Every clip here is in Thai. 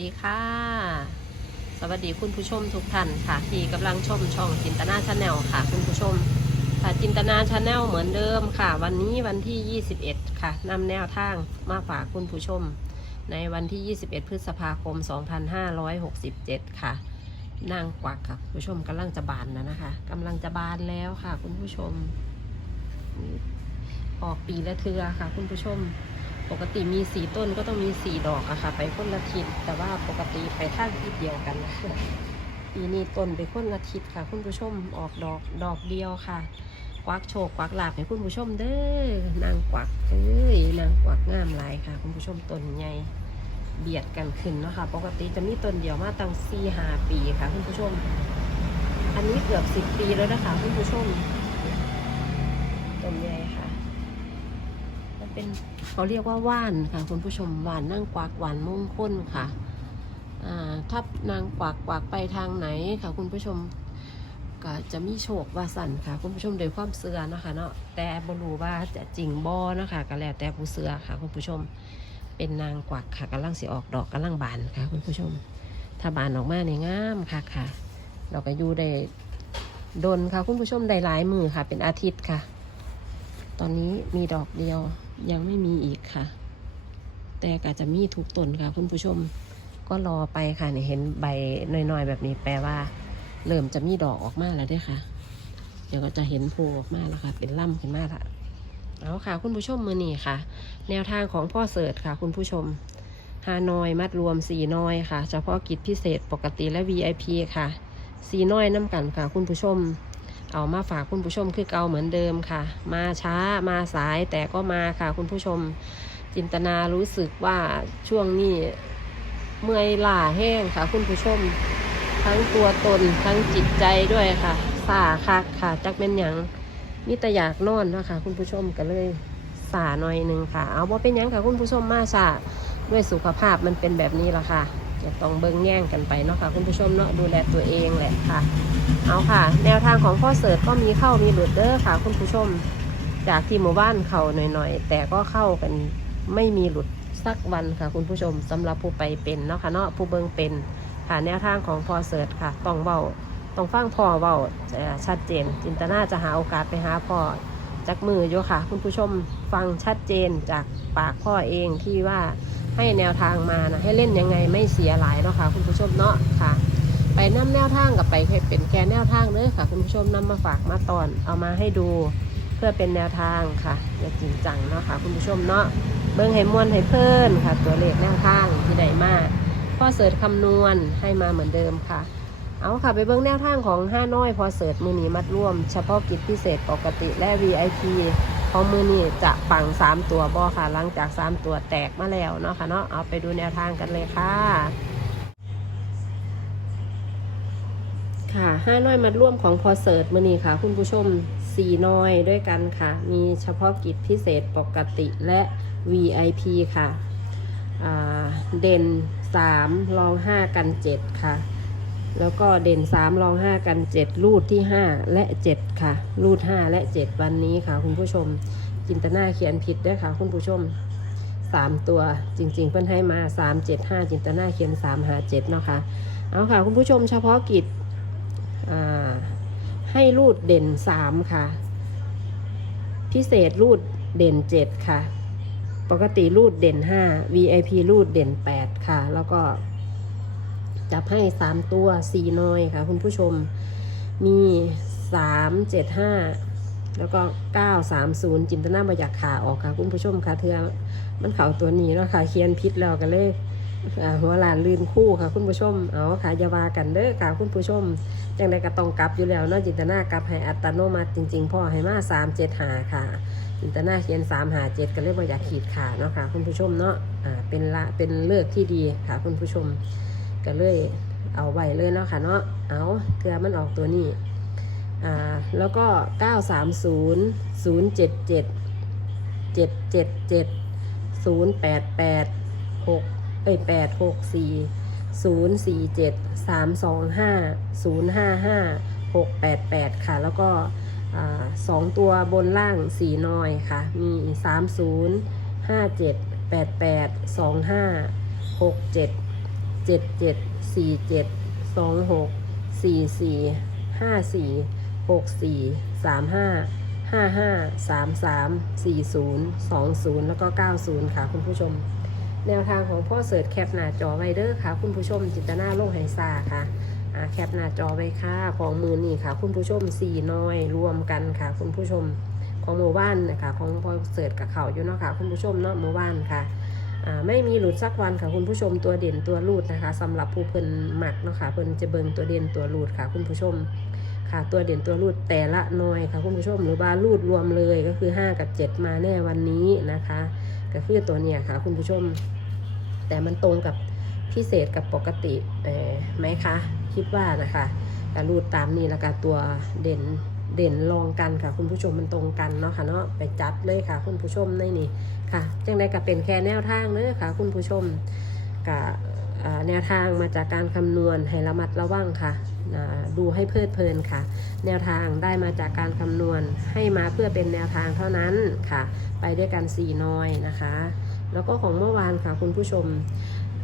ดีค่ะ สวัสดีคุณผู้ชมทุกท่านค่ะ ที่กำลังชมช่องจินตนาชาแนลค่ะ คุณผู้ชมค่ะจินตนาชาแนลเหมือนเดิมค่ะ วันนี้วันที่ 21 ค่ะนำแนวทางมาฝากคุณผู้ชม ในวันที่ 21 พฤษภาคม 2567 ค่ะนางกวักค่ะคุณผู้ชมกำลังจะบานแล้วนะคะกำลังจะบานแล้วค่ะ คุณผู้ชม ออกปีละเทือค่ะ คุณผู้ชม ปกติมีสีต้นก็ต้องมีสีดอกอะค่ะ ไปคนละทิศแต่ว่าปกติไปทางทิศเดียวกันนะคะปีนี้ต้นไปคนละทิศค่ะ คุณผู้ชมออกดอกดอกเดียวค่ะ ควักโชคควักลาบให้คุณผู้ชมเด้อนางกวักเอ้ยนางกวักงามหลายค่ะ คุณผู้ชมต้นใหญ่เบียดกันขึ้นเนาะค่ะ ปกติจะมีต้นเดียวมาตั้งสี่ห้าปีค่ะ คุณผู้ชม อันนี้เกือบสิบปีแล้วนะคะ คุณผู้ชมต้นใหญ่ค่ะ มันเป็น เขาเรียกว่าว่านค่ะ คุณผู้ชมว่านนั่งกวักหวานมงคลค่ะถ้านางกวักกวักไปทางไหนค่ะ คุณผู้ชมก็จะมีโชควาสันค่ะ คุณผู้ชมโดยความเสื่อนะคะเนาะแต่บรู้ว่าจะจริงบอนะคะก็แล้วแต่ผู้เสือค่ะ คุณผู้ชมเป็นนางกวักค่ะกำลังสิออกดอกกำลังบานค่ะ คุณผู้ชม ถ้าบานออกมาเนี่ยงามค่ะค่ะเราก็อยู่ได้ดนค่ะ คุณผู้ชมได้หลายมือค่ะ เป็นอาทิตย์ค่ะ ตอนนี้มีดอกเดียว ยังไม่มีอีกค่ะ แต่ก็จะมีทุกต้นค่ะคุณผู้ชม ก็รอไปค่ะเนี่ยเห็นใบน้อยๆ แบบนี้แปลว่า เริ่มจะมีดอกออกมาแล้วด้วยค่ะ เดี๋ยวก็จะเห็นโผล่ออกมาแล้วค่ะ เป็นล่ำขึ้นมาละเอาค่ะ คุณผู้ชมมือนี่ค่ะ แนวทางของพ่อเสิร์ชค่ะ คุณผู้ชมฮานอยมัดรวมสี่น้อยค่ะ เฉพาะกิจพิเศษปกติและ VIP ค่ะสีน้อยน้ำกันค่ะ คุณผู้ชม เอามาฝากคุณผู้ชมคือเก่าเหมือนเดิมค่ะ มาช้ามาสายแต่ก็มาค่ะ คุณผู้ชมจินตนารู้สึกว่าช่วงนี้เมื่อยล้าแห้งค่ะ คุณผู้ชม ทั้งตัวตนทั้งจิตใจด้วยค่ะสาคักค่ะจักเป็นหยังมีแต่อยากนอนนะคะ คุณผู้ชมก็เลยสาหน่อยหนึ่งค่ะ เอาว่าเป็นยังค่ะ คุณผู้ชมมาสาด้วยสุขภาพมันเป็นแบบนี้ละค่ะ จะต้องเบิ้งแย่งกันไปเนาะค่ะคุณผู้ชมเนาะดูแลตัวเองแหละค่ะ เอาค่ะ แนวทางของพ่อเสิร์ชก็มีเข้ามีหลุดเด้อค่ะ คุณผู้ชม จากที่หมู่บ้านเขาหน่อยๆ แต่ก็เข้ากันไม่มีหลุดสักวันค่ะ คุณผู้ชมสำหรับผู้ไปเป็นเนาะค่ะเนาะผู้เบิงเป็นค่ะแนวทางของพ่อเสิร์ชค่ะต้องเบาต้องฟังพ่อเบาชัดเจน จินตนาจะหาโอกาสไปหาพ่อจากมืออยู่ค่ะ คุณผู้ชมฟังชัดเจนจากปากพ่อเองที่ว่า ให้แนวทางมานะให้เล่นยังไงไม่เสียหลายเนาะค่ะคุณผู้ชมเนาะค่ะ ไปนำแนวทางกับไปเป็นแค่แนวทางเด้อค่ะ คุณผู้ชมนำมาฝากมาตอนเอามาให้ดูเพื่อเป็นแนวทางค่ะอย่าจริงจังเนาะค่ะ คุณผู้ชมเนาะเบิ่งให้มวนให้เพิ่นค่ะ ตัวเลขแนวทางที่ได้มากพอเสิร์ชคำนวณให้มาเหมือนเดิมค่ะ เอาค่ะไปเบิ่งแนวทางของห้าน้อยพอเสิร์ชมือนีมัดร่วม เฉพาะกิจพิเศษปกติและ VIP ของมือนี้จะปัง3ตัวบอค่ะ หลังจาก3ตัวแตกมาแล้วเนาะค่ะเนาะเอาไปดูแนวทางกันเลยค่ะ ค่ะห้าน้อยมัดร่วมของพอเสิร์ชมือนี้ค่ะ คุณผู้ชมสี่น้อยด้วยกันค่ะ มีเฉพาะกิจพิเศษปกติและ VIP ค่ะเด่น 3 รอง 5 กัน 7 ค่ะ แล้วก็เด่น 3 รอง 5 กัน 7 รูดที่ 5 และ 7 ค่ะ รูด 5 และ 7 วันนี้ค่ะ คุณผู้ชมจินตนาเขียนผิดด้วยค่ะ คุณผู้ชม 3 ตัวจริง ๆ เพิ่นให้มา 3 7 5 จินตนาเขียน 3 หา 7 เนาะค่ะ เอาค่ะ คุณผู้ชมเฉพาะกิจให้รูดเด่นสามค่ะ พิเศษรูดเด่นเจ็ดค่ะ ปกติรูดเด่นห้า VIP รูดเด่นแปดค่ะ แล้วก็ จับให้สามตัวสี่น้อยค่ะ คุณผู้ชม มีสามเจ็ดห้าแล้วก็เก้าสามศูนย์จินตนาบอยากขาออกค่ะ คุณผู้ชมค่ะเธอมันเข่าตัวนี้เนาะค่ะเคียนพิษแล้วก็เลยอ่าหัวหลานลื่นคู่ค่ะ คุณผู้ชม เอาค่ะอย่าว่ากันเด้อค่ะคุณผู้ชมจังใดก็ต้องกลับอยู่แล้วเนาะจินตนากลับให้อัตโนมัติจริงๆพ่อให้มาสามเจ็ดหาค่ะ จินตนาเขียนสามหาเจ็ดก็เลยว่าอยากขีดขาเนาะค่ะ คุณผู้ชมเนาะอ่าเป็นละเป็นเลือกที่ดีค่ะ คุณผู้ชม ก็เลยเอาไว้เลยเนาะค่ะเนาะเอาเพื่อมันออกตัวนี้อ่าแล้วก็เก้าสามศูนย์ศูนย์เจ็ดเจ็ดเจ็ดเจ็ดเจ็ดศูนย์แปดแปดหกเอ้ยแปดหกสี่ศูนย์สี่เจ็ดสามสองห้าศูนย์ห้าห้าหกแปดแปดค่ะ แล้วก็สองตัวบนล่างสี่นอยค่ะ มีสามศูนย์ห้า เจ็ดเจ็ดสี่เจ็ดสองหกสี่สี่ห้าสี่หกสี่สามห้าห้าห้าสามสามสี่ศูนย์สองศูนย์แล้วก็เก้าศูนย์ค่ะคุณผู้ชม แนวทางของพ่อเสิร์ชแคปหน้าจอไวเด้อค่ะ คุณผู้ชมจิตนาโลกไหซาค่ะแคปหน้าจอไว้ค่ะ ของมือนี่ค่ะ คุณผู้ชมสี่น้อยรวมกันค่ะ คุณผู้ชมของหมู่บ้านนะคะของพ่อเสิร์ชกับเขาอยู่เนาะค่ะ คุณผู้ชมเนาะหมู่บ้านค่ะ ไม่มีหลุดสักวันค่ะคุณผู้ชมตัวเด่นตัวรูดนะคะสำหรับผู้เพิ่นหมักเนาะค่ะเพิ่นจะเบิงตัวเด่นตัวรูดค่ะ คุณผู้ชมค่ะตัวเด่นตัวรูดแต่ละหน่วยค่ะคุณผู้ชมหรือว่ารูดรวมเลยก็คือ 5 กับ 7 มาแน่วันนี้นะคะ ก็คือตัวเนี้ยค่ะคุณผู้ชม แต่มันตรงกับพิเศษกับปกติเออไหมคะ คิดว่านะคะการรูดตามนี้แล้วก็ตัวเด่น เด่นรองกันค่ะ คุณผู้ชมมันตรงกันเนาะค่ะเนาะไปจัดเลยค่ะ คุณผู้ชมในนี่ค่ะจังใดก็เป็นแค่แนวทางเด้อค่ะ คุณผู้ชมกับแนวทางมาจากการคำนวณให้ระมัดระวังค่ะดูให้เพลิดเพลินค่ะ แนวทางได้มาจากการคำนวณให้มาเพื่อเป็นแนวทางเท่านั้นค่ะ ไปด้วยกันสี่น้อยนะคะ แล้วก็ของเมื่อวานค่ะคุณผู้ชม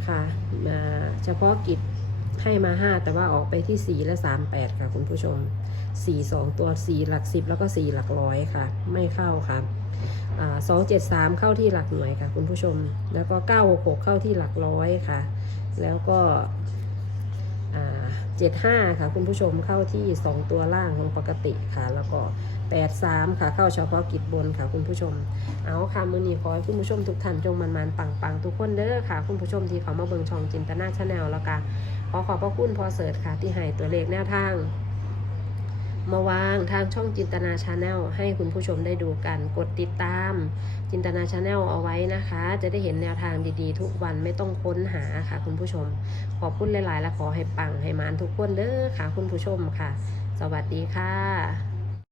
ค่ะเฉพาะกิจให้มา 5 แต่ว่าออกไปที่ 4 และ 3 8 ค่ะคุณผู้ชม 4 2ตัว4หลัก10แล้วก็4หลักร้อยค่ะ ไม่เข้าค่ะสองเจ็ดสามเข้าที่หลักหน่วยค่ะ คุณผู้ชม แล้วก็966เข้าที่หลักร้อยค่ะ แล้วก็เจ็ดห้าค่ะ คุณผู้ชมเข้าที่2ตัวล่างของปกติค่ะ แล้วก็83ค่ะ เข้าเฉพาะกิจบนค่ะ คุณผู้ชม เอาค่ะมือนี้ขอให้คุณผู้ชมทุกท่านจงมันมันปังปังๆทุกคนเด้อค่ะ คุณผู้ชมที่เขามาเบิ่งช่องจินตนาชาแนลแล้วก็ขอขอบพระคุณพอเสิร์ชค่ะ ที่ให้ตัวเลขแนวทาง มาวางทางช่องจินตนาชาแนลให้คุณผู้ชมได้ดูกัน กดติดตามจินตนาชาแนลเอาไว้นะคะ จะได้เห็นแนวทางดีๆ ทุกวันไม่ต้องค้นหาค่ะ คุณผู้ชม ขอบคุณหลายๆ และขอให้ปังให้มานทุกคนเด้อค่ะ คุณผู้ชมค่ะ สวัสดีค่ะ